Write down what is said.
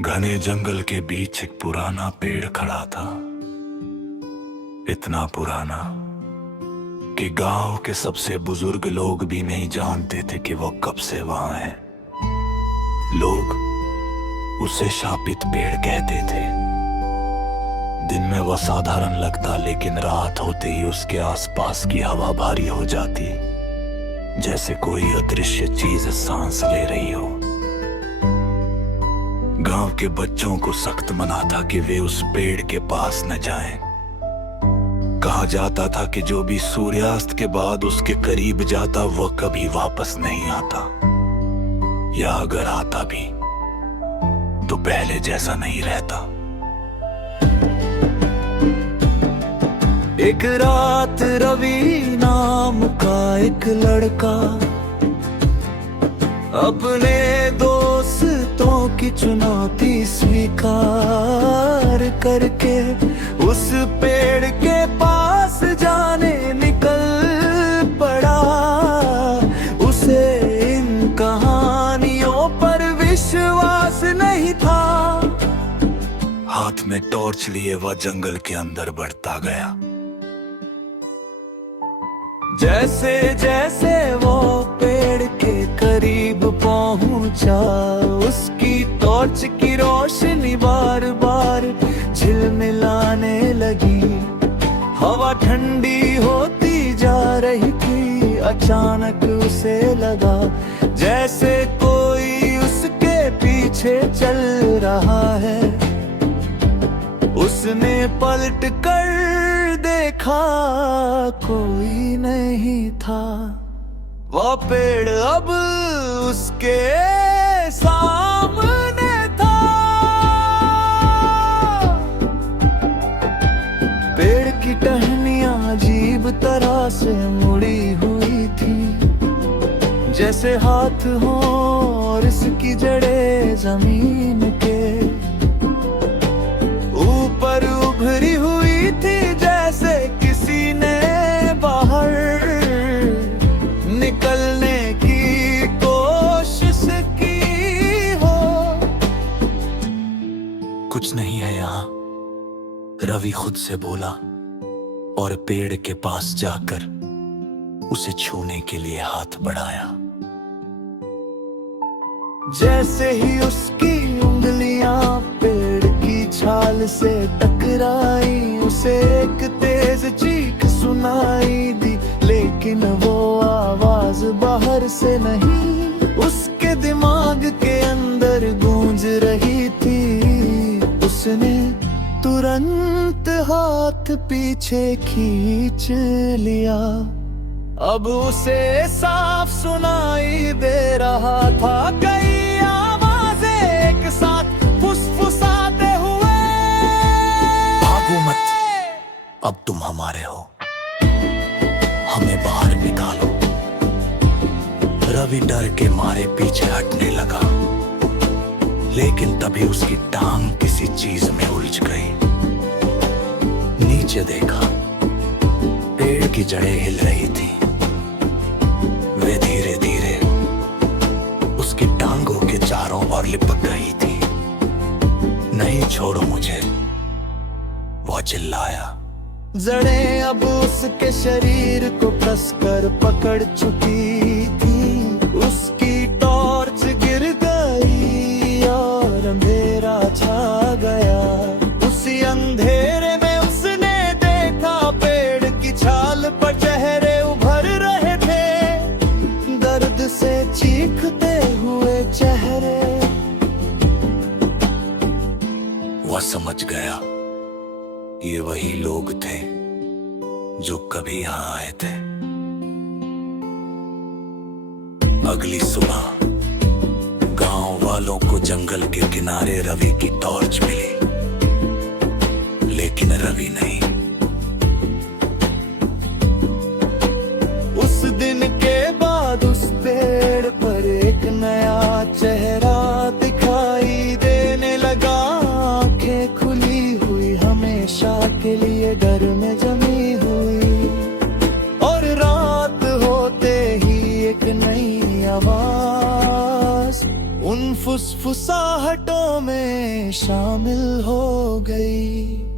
घने जंगल के बीच एक पुराना पेड़ खड़ा था। इतना पुराना कि गांव के सबसे बुजुर्ग लोग भी नहीं जानते थे कि वो कब से वहां है। लोग उसे शापित पेड़ कहते थे। दिन में वह साधारण लगता, लेकिन रात होते ही उसके आसपास की हवा भारी हो जाती, जैसे कोई अदृश्य चीज सांस ले रही हो। गांव के बच्चों को सख्त मना था कि वे उस पेड़ के पास न जाएं। कहा जाता था कि जो भी सूर्यास्त के बाद उसके करीब जाता वह कभी वापस नहीं आता, या अगर आता भी तो पहले जैसा नहीं रहता। एक रात रवि नाम का एक लड़का अपने दोस्तों की चुनौती स्वीकार करके उस पेड़ के पास जाने निकल पड़ा। उसे इन कहानियों पर विश्वास नहीं था। हाथ में टॉर्च लिए वह जंगल के अंदर बढ़ता गया। जैसे जैसे वो पेड़ के करीब पहुंचा, उसकी टॉर्च की रोशनी बार बार झिलमिलाने लगी। हवा ठंडी होती जा रही थी। अचानक उसे लगा जैसे कोई उसके पीछे चल रहा है। उसने पलट कर देखा, कोई नहीं था। वह पेड़ अब उसके सामने था। पेड़ की टहनियां अजीब तरह से मुड़ी हुई थी, जैसे हाथ हो और इसकी जड़ें जमीन के ऊपर उभरी हुई थी, जैसे किसी ने बाहर निकलने की कोशिश की हो। कुछ नहीं है यहाँ, रवि खुद से बोला और पेड़ के पास जाकर उसे छूने के लिए हाथ बढ़ाया। जैसे ही उसकी उंगलियां पेड़ की छाल से टकराई, उसे एक तेज चीख सुनाई दी, लेकिन वो आवाज बाहर से नहीं, उसके दिमाग के अंदर गूंज रही थी। उसने तुरंत हाथ पीछे खींच लिया। अब उसे साफ सुनाई दे रहा था कई आवाजें एक साथ फुसफुसाते हुए। भागो मत, अब तुम हमारे हो, हमें बाहर निकालो। रवि डर के मारे पीछे हटने लगा, लेकिन तभी उसकी टांग किसी चीज में उलझ गई। नीचे देखा, पेड़ की जड़ें हिल रही थी। वे धीरे धीरे उसकी टांगों के चारों ओर लिपट रही थी। नहीं छोड़ो मुझे, वो चिल्लाया। जड़ें अब उसके शरीर को कसकर पकड़ चुकी थी। उसकी टॉर्च गिर गई और अंधेरा छा गया। उसी अंधेरे में उसने देखा पेड़ की छाल पर चेहरे उभर रहे थे, दर्द से चीखते हुए चेहरे। वह समझ गया, ये वही लोग थे जो कभी यहाँ आए थे। अगली सुबह गांव वालों को जंगल के किनारे रवि की टॉर्च मिली, लेकिन रवि नहीं। उस दिन के बाद उस पेड़ पर एक नया चेहरा दिखाई देने लगा। आंखें खुली हुई, हमेशा के लिए डर में जमी हुई। और रात होते ही एक नई आवाज उन फुसफुस गुस्साहटों में शामिल हो गई।